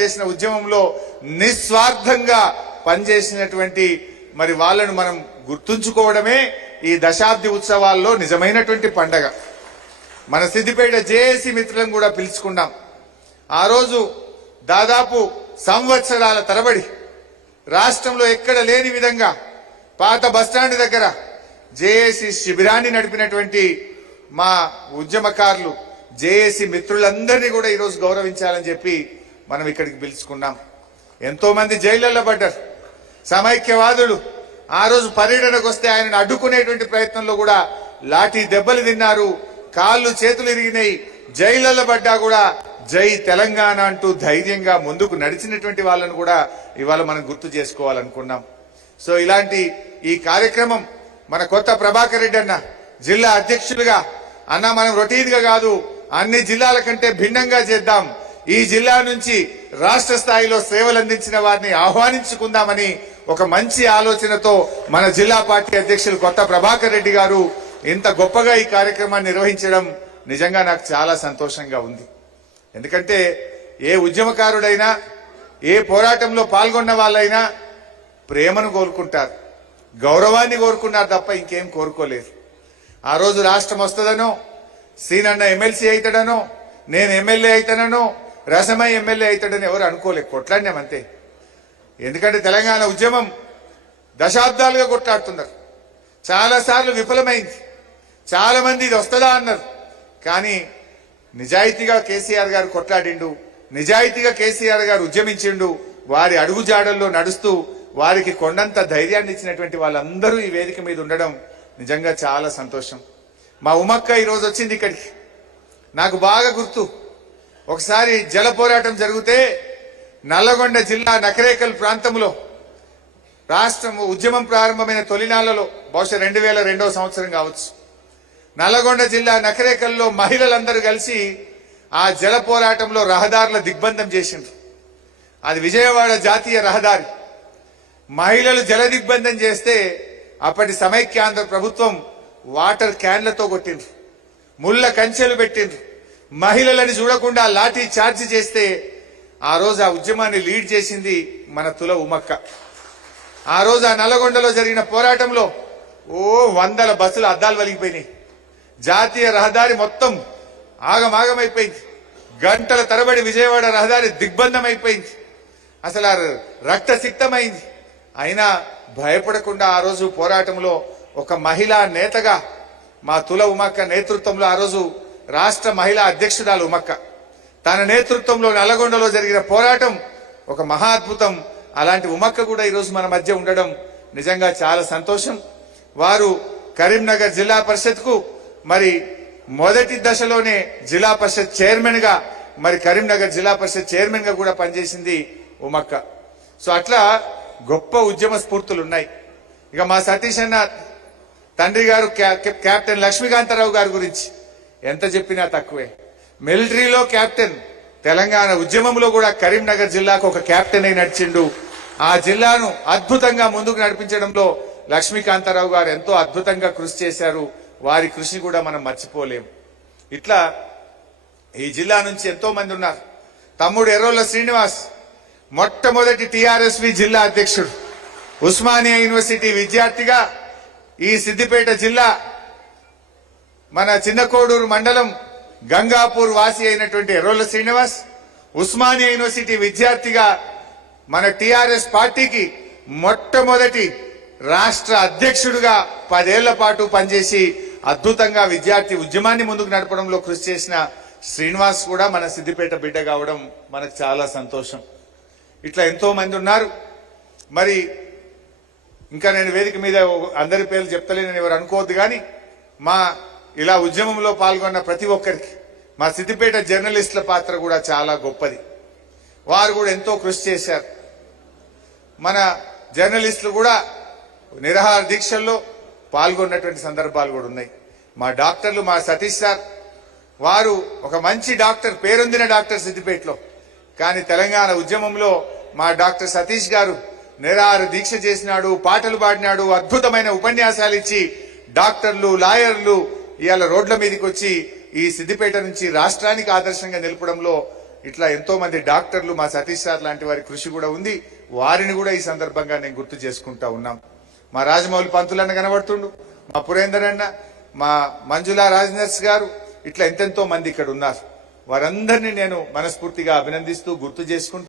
చేసిన ఉద్యమంలో నిస్వార్థంగా పనిచేసినటువంటి మరి వాళ్ళను మనం గుర్తుంచుకోవడమే ఈ దశాబ్ది ఉత్సవాల్లో నిజమైనటువంటి పండగ. మన సిద్దిపేట జేఏసీ మిత్రులను కూడా పిలుచుకున్నాం. ఆ రోజు దాదాపు సంవత్సరాల తరబడి రాష్ట్రంలో ఎక్కడ లేని విధంగా పాత బస్టాండ్ దగ్గర జేఏసీ శిబిరాన్ని నడిపినటువంటి మా ఉద్యమకారులు జేఏసీ మిత్రులందరినీ కూడా ఈరోజు గౌరవించాలని చెప్పి మనం ఇక్కడికి పిలుచుకున్నాం. ఎంతో మంది జైళ్లలో పడ్డారు. సమైక్యవాదులు ఆ రోజు పర్యటనకు వస్తే ఆయనను అడ్డుకునేటువంటి ప్రయత్నంలో కూడా లాఠీ దెబ్బలు తిన్నారు, కాళ్ళు చేతులు ఇరిగినాయి. జైళ్లలో పడ్డా కూడా జై తెలంగాణ అంటూ ధైర్యంగా ముందుకు నడిచినటువంటి వాళ్ళను కూడా ఇవాళ మనం గుర్తు చేసుకోవాలనుకున్నాం. సో ఇలాంటి ఈ కార్యక్రమం మన కొత్త ప్రభాకర్ రెడ్డి అన్న జిల్లా అధ్యక్షులుగా అన్న మనం రొటీన్ గా కాదు, అన్ని జిల్లాల కంటే భిన్నంగా చేద్దాం, ఈ జిల్లా నుంచి రాష్ట్ర స్థాయిలో సేవలు అందించిన వారిని ఆహ్వానించుకుందామని ఒక మంచి ఆలోచనతో మన జిల్లా పార్టీ అధ్యక్షులు కొత్త ప్రభాకర్ రెడ్డి గారు ఇంత గొప్పగా ఈ కార్యక్రమాన్ని నిర్వహించడం నిజంగా నాకు చాలా సంతోషంగా ఉంది. ఎందుకంటే ఏ ఉద్యమకారుడైనా ఏ పోరాటంలో పాల్గొన్న వాళ్ళైనా ప్రేమను కోరుకుంటారు, గౌరవాన్ని కోరుకున్నారు తప్ప ఇంకేం కోరుకోలేదు. ఆ రోజు రాష్ట్రం వస్తుందనో, సీనన్న ఎమ్మెల్సీ అవుతాడనో, నేను ఎమ్మెల్యే అవుతానో, రసమై ఎమ్మెల్యే అవుతాడని ఎవరు అనుకోలేదు. కొట్లాడినాం అంతే. ఎందుకంటే తెలంగాణ ఉద్యమం దశాబ్దాలుగా కొట్లాడుతున్నారు. చాలాసార్లు విఫలమైంది. చాలా మంది ఇది వస్తుందా అన్నారు. కానీ నిజాయితీగా కేసీఆర్ గారు కొట్లాడిండు, నిజాయితీగా కేసీఆర్ గారు ఉద్యమించిండు. వారి అడుగుజాడల్లో నడుస్తూ వారికి కొండంత ధైర్యాన్ని ఇచ్చినటువంటి వాళ్ళందరూ ఈ వేదిక మీద ఉండడం నిజంగా చాలా సంతోషం. మా ఉమక్క ఈరోజు వచ్చింది ఇక్కడికి. నాకు బాగా గుర్తు, ఒకసారి జల పోరాటం జరిగితే నల్లగొండ జిల్లా నకరేకల్ ప్రాంతంలో రాష్ట్రం ఉద్యమం ప్రారంభమైన తొలినాళ్లలో బహుశా 2002వ సంవత్సరం కావచ్చు, నల్లగొండ జిల్లా నకరేకల్లో మహిళలందరూ కలిసి ఆ జల పోరాటంలో రహదారుల దిగ్బంధం చేసిండ్రు. అది విజయవాడ జాతీయ రహదారి. మహిళలు జల దిగ్బంధం చేస్తే అప్పటి సమైక్యాంధ్ర ప్రభుత్వం వాటర్ క్యాన్లతో కొట్టిండ్రు, ముళ్ళ కంచెలు పెట్టిండ్రు. మహిళలని చూడకుండా లాఠీ చార్జ్ చేస్తే ఆ రోజు ఆ ఉద్యమాన్ని లీడ్ చేసింది మన తుల ఉమక్క. ఆ రోజు ఆ నల్లగొండలో జరిగిన పోరాటంలో 100 బస్సులు అద్దాలు వలిగిపోయినాయి. జాతీయ రహదారి మొత్తం ఆగమాగమైపోయింది. గంటల తరబడి విజయవాడ రహదారి దిగ్బంధం అయిపోయింది. అసలు రక్తసిక్తమైంది. అయినా భయపడకుండా ఆ రోజు పోరాటంలో ఒక మహిళా నేతగా మా తుల ఉమక్క నేతృత్వంలో ఆ రోజు రాష్ట్ర మహిళా అధ్యక్షురాలు ఉమక్క, తన నేతృత్వంలో నల్లగొండలో జరిగిన పోరాటం ఒక మహా అద్భుతం. అలాంటి ఉమక్క కూడా ఈరోజు మన మధ్య ఉండడం నిజంగా చాలా సంతోషం. వారు కరీంనగర్ జిల్లా పరిషత్ కు మరి మొదటి దశలోనే జిల్లా పరిషత్ చైర్మన్ గా, మరి కరీంనగర్ జిల్లా పరిషత్ చైర్మన్ గా కూడా పనిచేసింది ఉమక్క. సో అట్లా గొప్ప ఉద్యమ స్ఫూర్తులు ఉన్నాయి. ఇక మా సతీష్ అన్న తండ్రి గారు కెప్టెన్ లక్ష్మీకాంతారావు గారి గురించి ఎంత చెప్పినా తక్కువే. మిలిటరీలో కెప్టెన్, తెలంగాణ ఉద్యమంలో కూడా కరీంనగర్ జిల్లాకు ఒక కెప్టెన్ అయి నడిచిండు. ఆ జిల్లాను అద్భుతంగా ముందుకు నడిపించడంలో లక్ష్మీకాంతారావు గారు ఎంతో అద్భుతంగా కృషి చేశారు. వారి కృషిని కూడా మనం మర్చిపోలేము. ఇట్లా ఈ జిల్లా నుంచి ఎంతో మంది ఉన్నారు. తమ్ముడు ఎర్రోళ్ల శ్రీనివాస్ మొట్టమొదటి టీఆర్ఎస్వి జిల్లా అధ్యక్షుడు, ఉస్మానియా యూనివర్సిటీ విద్యార్థిగా ఈ సిద్దిపేట జిల్లా మన చిన్నకోడూరు మండలం గంగాపూర్ వాసి అయినటువంటి ఎర్రోళ్ల శ్రీనివాస్ ఉస్మానియా యూనివర్సిటీ విద్యార్థిగా మన టీఆర్ఎస్ పార్టీకి మొట్టమొదటి రాష్ట్ర అధ్యక్షుడిగా 10 ఏళ్ల పాటు పనిచేసి అద్భుతంగా విద్యార్థి ఉద్యమాన్ని ముందుకు నడపడంలో కృషి చేసిన శ్రీనివాస్ కూడా మన సిద్దిపేట బిడ్డ కావడం మనకు చాలా సంతోషం. ఇట్లా ఎంతో మంది ఉన్నారు. మరి ఇంకా నేను వేదిక మీద అందరి పేర్లు చెప్తలేనని ఎవరు అనుకోవద్దు. కానీ మా ఇలా ఉద్యమంలో పాల్గొన్న ప్రతి ఒక్కరికి మా సిద్దిపేట జర్నలిస్టుల పాత్ర కూడా చాలా గొప్పది. వారు కూడా ఎంతో కృషి చేశారు. మన జర్నలిస్టులు కూడా నిరాహార దీక్షల్లో పాల్గొన్నటువంటి సందర్భాలు కూడా ఉన్నాయి. మా డాక్టర్లు, మా సతీష్ సార్, వారు ఒక మంచి డాక్టర్, పేరొందిన డాక్టర్ సిద్దిపేటలో. కానీ తెలంగాణ ఉద్యమంలో మా డాక్టర్ సతీష్ గారు నిరాహార దీక్ష చేసినాడు, పాటలు పాడినాడు, అద్భుతమైన ఉపన్యాసాలు ఇచ్చి డాక్టర్లు, లాయర్లు ఇవాళ రోడ్ల మీదకి వచ్చి ఈ సిద్దిపేట నుంచి రాష్ట్రానికి ఆదర్శంగా నిలపడంలో ఇట్లా ఎంతో మంది డాక్టర్లు, మా సతీష్ సార్ లాంటి వారి కృషి కూడా ఉంది. వారిని కూడా ఈ సందర్భంగా నేను గుర్తు చేసుకుంటా ఉన్నాం. మా రాజమౌళి పంతులన్న కనబడుతుండు, మా పురేందర్ అన్న, మా మంజులా రాజనర్స్ గారు, ఇట్లా ఎంతెంతో మంది ఇక్కడ ఉన్నారు. వారందరినీ నేను మనస్ఫూర్తిగా అభినందిస్తూ గుర్తు చేసుకుంటూ